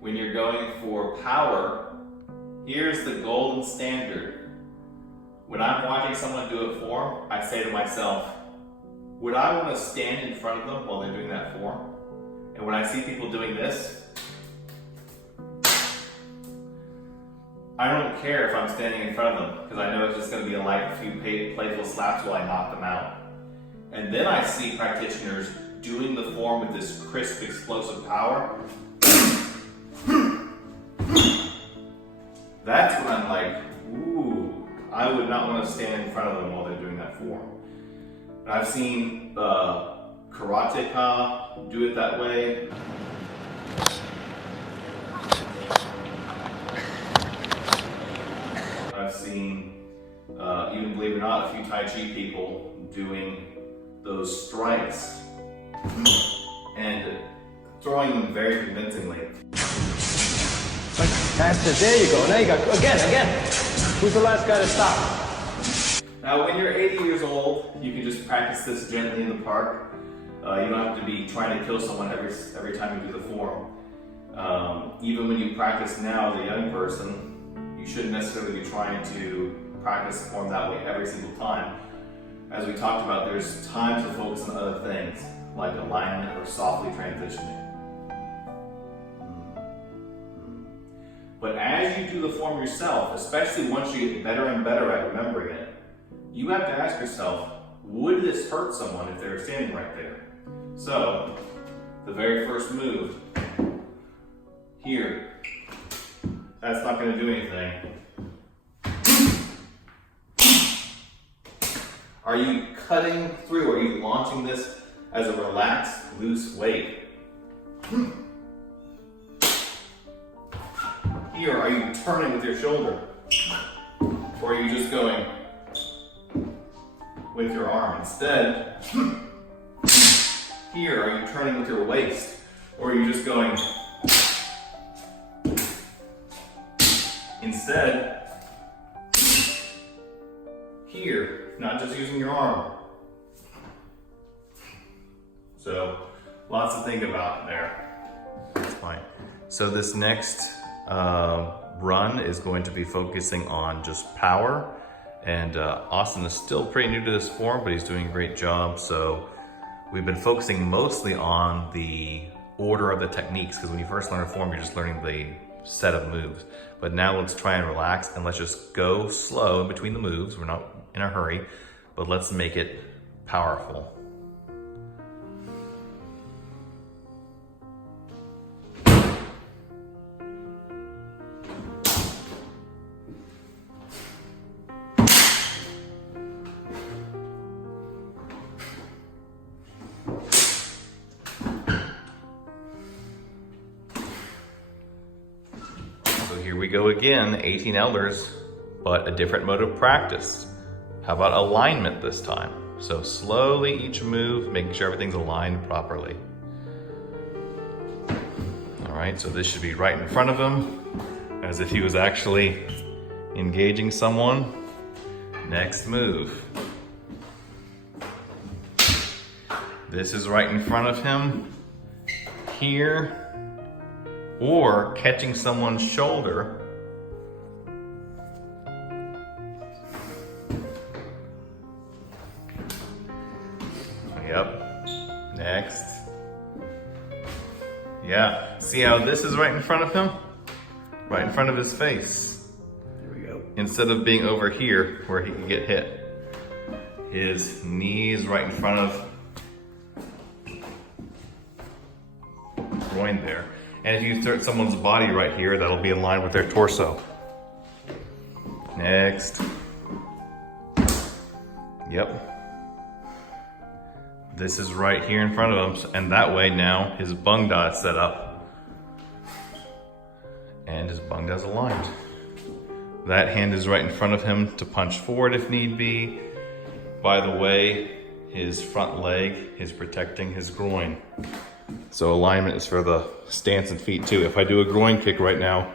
when you're going for power, here's the golden standard. When I'm watching someone do a form, I say to myself, would I want to stand in front of them while they're doing that form? And when I see people doing this, I don't care if I'm standing in front of them because I know it's just going to be a few playful slaps while I knock them out. And then I see practitioners doing the form with this crisp, explosive power. That's when I'm like, ooh, I would not want to stand in front of them while they're doing that form. And I've seen karateka do it that way. I've seen, even believe it or not, a few Tai Chi people doing those strikes and throwing them very convincingly. Faster, there you go. Now you got, again. Who's the last guy to stop? Now when you're 80 years old, you can just practice this gently in the park. You don't have to be trying to kill someone every time you do the form. Even when you practice now as a young person, you shouldn't necessarily be trying to practice the form that way every single time. As we talked about, there's times to focus on other things, like alignment or softly transitioning. But as you do the form yourself, especially once you get better and better at remembering it, you have to ask yourself, would this hurt someone if they were standing right there? So, the very first move, here, that's not going to do anything. Are you cutting through? Are you launching this as a relaxed, loose weight? Here, are you turning with your shoulder? Or are you just going with your arm? Instead, here, are you turning with your waist? Or are you just going? Instead, here, not just using your arm. So, lots to think about there. That's fine. So this next run is going to be focusing on just power. And Austin is still pretty new to this form, but he's doing a great job. So we've been focusing mostly on the order of the techniques, because when you first learn a form, you're just learning the set of moves. But now let's try and relax and let's just go slow in between the moves. We're not in a hurry, but let's make it powerful. Here we go again, 18 elders, but a different mode of practice. How about alignment this time? So slowly each move, making sure everything's aligned properly. All right, so this should be right in front of him, as if he was actually engaging someone. Next move. This is right in front of him, here, or catching someone's shoulder. Yep. Next. Yeah. See how this is right in front of him? Right in front of his face. There we go. Instead of being over here where he can get hit. His knees right in front of groin there. And if you insert someone's body right here, that'll be in line with their torso. Next. Yep. This is right here in front of him, and that way now his bung da is set up. And his bung da is aligned. That hand is right in front of him to punch forward if need be. By the way, his front leg is protecting his groin. So alignment is for the stance and feet too. If I do a groin kick right now,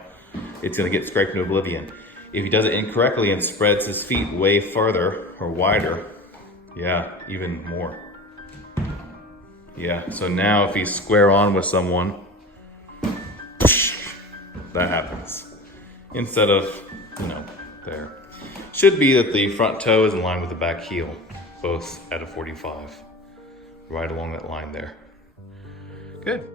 it's gonna get scraped into oblivion. If he does it incorrectly and spreads his feet way farther or wider, yeah, even more. Yeah, so now if he's square on with someone, that happens. Instead of, you know, there. Should be that the front toe is in line with the back heel, both at a 45. Right along that line there. Good.